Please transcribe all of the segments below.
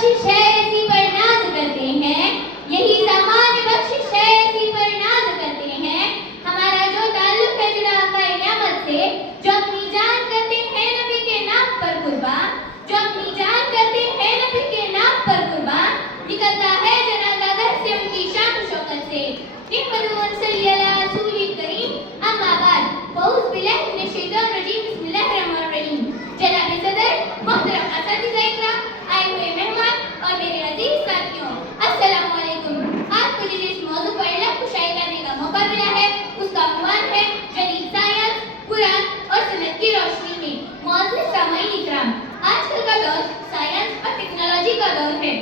बख्शिश है इसी पर नाज करते हैं, यही सामान्य बख्शिश है इसी पर नाज करते हैं। हमारा जो ताल्लुक है जुदा क़यामत से, जो अपनी जान करते हैं नबी के नाम पर कुर्बान, जो अपनी जान करते हैं नबी के नाम पर कुर्बान, निकलता है जनाजा घर से उनकी शान शौकत से। निहमदु व नसल्ली अला रसूलिल करीम, अम्मा बाद, फ़ऊज़ बिल्लाहि मिनश शैतानिर रजीम, बिस्मिल्लाहिर रहमानिर रहीम। जनाब सदर, मोहतरम असातिज़ा इकराम, आए हुए मेहमान और मेरे अजीज साथियों, अस्सलाम वालेकुम। आपको जिस मौजू पर इल्म कुशाई करने का मौका मिला है उसका उन्वान है जदीद साइंस, कुरान और सुन्नत की रोशनी में। मोअज़्ज़िज़ सामईन इकराम, आजकल का दौर साइंस और टेक्नोलॉजी का दौर है,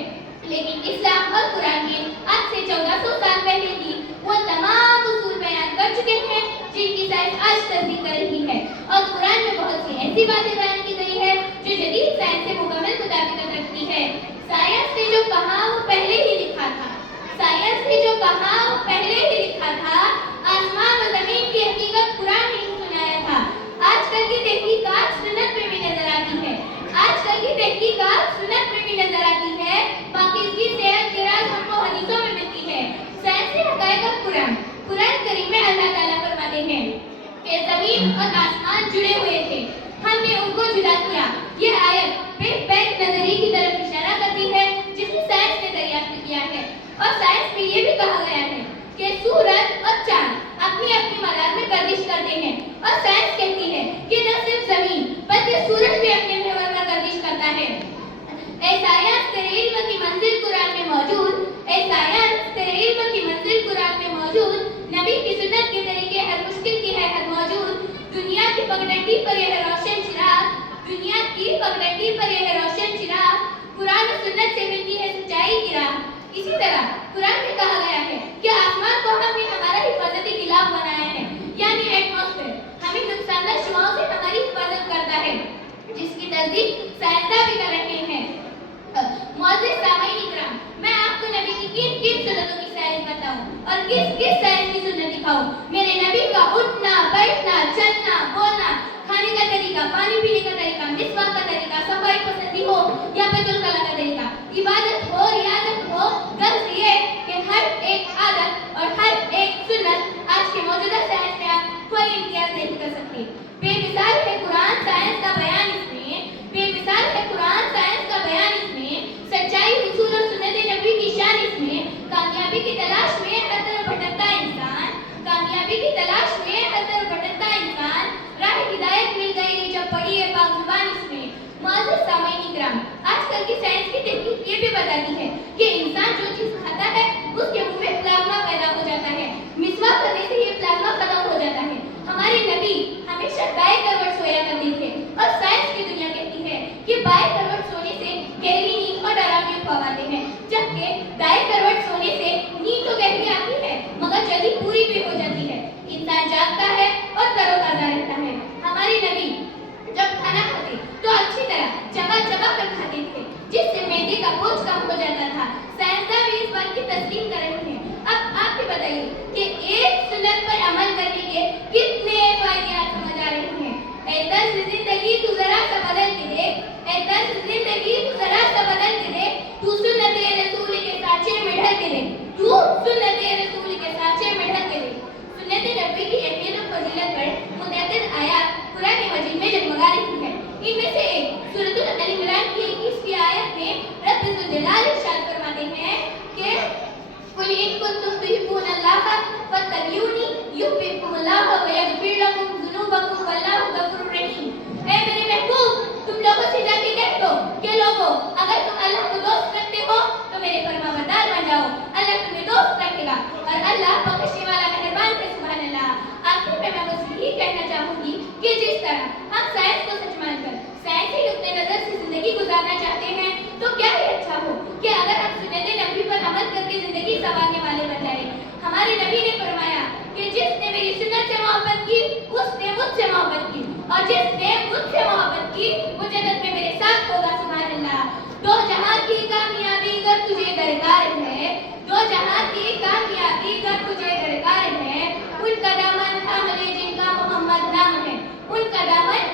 लेकिन इस्लाम और कुरान के आज से 1400 साल पहले की वो तमाम उसूल बयान कर चुके हैं जिनकी साइंस आज तस्दीक कर रही है। और कुरान में बहुत सी ऐसी बातें बयान की गई है जो जदीद साइंस से मुकम्मल मुताबिकत रखती है। साइंस ने जो कहा वो पहले ही लिखा था, साइंस ने जो कहा वो पहले ही लिखा था। आसमान और जमीन की हकीकत कुरान ने ही सुनाया था। आजकल की तहकीकात सुन्नत में भी नजर आती है, आजकल की तहकीकात सुन्नत में भी नजर आती है। बाकी इसकी सेहत के राज हमको हदीसों में मिलती है। साइंस से हकायक कुरान, कुरान करीम में अल्लाह ताला फरमाते हैं कि जमीन और आसमान जुड़े हुए थे, हमने उनको जुदा किया। यह आयत बिग बैंग नजरिए की तरफ इशारा करती है जिसे साइंस ने दरियाफ्त किया है। और साइंस में ये भी कहा गया है कि सूरज और चांद अपनी अपनी मदार में गर्दिश करते हैं। और साइंस कहती है कि न सिर्फ जमीन बल्कि सूरज भी अपने महवर पर गर्दिश करता है। ऐ साइंस तेरे इल्म की मंजिल कुरान में मौजूद, ऐ साइंस तेरे इल्म की मंजिल कुरान में मौजूद, नबी की सुन्नत के तरीके हर मुश्किल की है हर मौजूद। दुनिया की पगडंडी पर यह रोशन चिराग, दुनिया की पगडंडी पर यह रोशन चिराग, कुरान और सुन्नत से मिलती है सच्चाई की राह। इसी तरह कुरान में कहा गया है कि आसमान को हमने हमारा हिफाजती गिलाफ बनाया है, यानी एटमॉस्फेयर हमें नुकसानदेह शुआओं से हमारी हिफाजत करता है, जिसकी तस्दीक साइंसदान भी कर रहे हैं। मोअज़्ज़िज़ सामईन इकराम, मैं आपको नबी की किन किन सुन्नतों की साइंस बताऊं और किस किस साइंस की सुन्नत दिखाऊं। मेरे नबी का उठना, बैठना, चलना, बोलना, खाने का तरीका, पानी पीने का तरीका, मिसवाक का तरीका, सफाई पसंदी हो या बैतुल कला का तरीका, इबादत हो रियादत हो, गर्ज ये कि हर एक आदत और हर एक सुन्नत आज के मौजूदा साइंस में आप कोई इम्तियाज नहीं कर सकते। बेमिसाल है कुरान साइंस का बयान इसमें, बेमिसाल है कुरान साइंस का बयान इसमें, सच्चाई उसूल और सुन्नत नबी की शान इसमें। कामयाबी की तलाश में हर तरफ भटकता इंसान, कामयाबी की तलाश में हर तरफ भटकता इंसान, राह हिदायत मिल गई जब पढ़ी है पाक ज़ुबान इसमें। मोअज़्ज़िज़ सामईन इकराम, आजकल की साइंस की तहकीक ये भी बताती है कि इंसान जो चीज खाता है उसके मुंह में प्लाज्मा पैदा हो जाता है, मिसवाक करने से ये प्लाज्मा खत्म हो जाता है। हमारे नबी हमेशा दाएं करवट सोया करते थे और साइंस की दुनिया कहती है कि बाएं करवट सोने से गहरी नींद और डरावनी ख्वाब आते हैं, जबकि दाएं करवट सोने से नींद तो गहरी आती है मगर जल्दी पूरी भी हो जाती है। इंसान जागता है और तरोताजा रहता है। हमारे नबी जब खाना खाते तो अच्छी तरह चबा चबा कर खाते थे, जिससे मैदे का बोझ कम हो जाता था। साइंसदान भी इस बात की तस्दीक कर रहे हैं। अब आप भी बताइए कि एक सुन्नत पर अमल करने के कितने फायदे आप समझ आ रहे हैं। ऐ तर्ज़ जिंदगी तू जरा सा बदल के देख, ऐ तर्ज़ जिंदगी तू जरा सा बदल के देख, तू सुन्नत रसूल के साँचे में ढल के देख, तू सुन्नत रसूल के साँचे में ढल के देख। सुन्नत नबी की अहमियत और फजीलत पर मुतअद्दिद आयत कुरान मजीद में जगमगा रही है। इनमें से एक सूरत अल इमरान की 21वीं आयत में रब ज़ुल जलाल इरशाद फरमाते हैं कि कुल इन कुंतुम तुहिब्बूनल्लाह फत्तबिऊनी युहब्बिकुमुल्लाह व यगफिर लकुम ज़ुनूबकुम वल्लाहु गफूरुर रहीम। ऐ मेरे महबूब, तुम लोगों से जाके कह दो कि लोगों, अगर तुम अल्लाह को दोस्त रखते हो तो मेरे फरमाबरदार बन जाओ, अल्लाह तुम्हें दोस्त रखेगा और अल्लाह बख्शने वाला मेहरबान है। सुभान अल्लाह। आखिर में मैं बस यही कहना चाहूंगी कि जिस तरह हम साइंस को सच मानकर साइंसी नुक्ते नजर से जिंदगी गुजारना चाहते हैं तो क्या ही अच्छा हो कि अगर हम सुन्नत नबी पर अमल करके जिंदगी संवारने वाले बन जाए। हमारे नबी ने फरमाया कि जिसने मेरी सुन्नत से मोहब्बत की उसने मुझसे मोहब्बत की और जिसने मुझसे मोहब्बत की वो जन्नत में मेरे साथ होगा। सुभान अल्लाह। दो जहां की कामयाबी अगर तुझे दरकार है, दो जहां की कामयाबी अगर तुझे दरकार है, उनका दामन थाम ले जिनका मोहम्मद नाम है, उनका दामन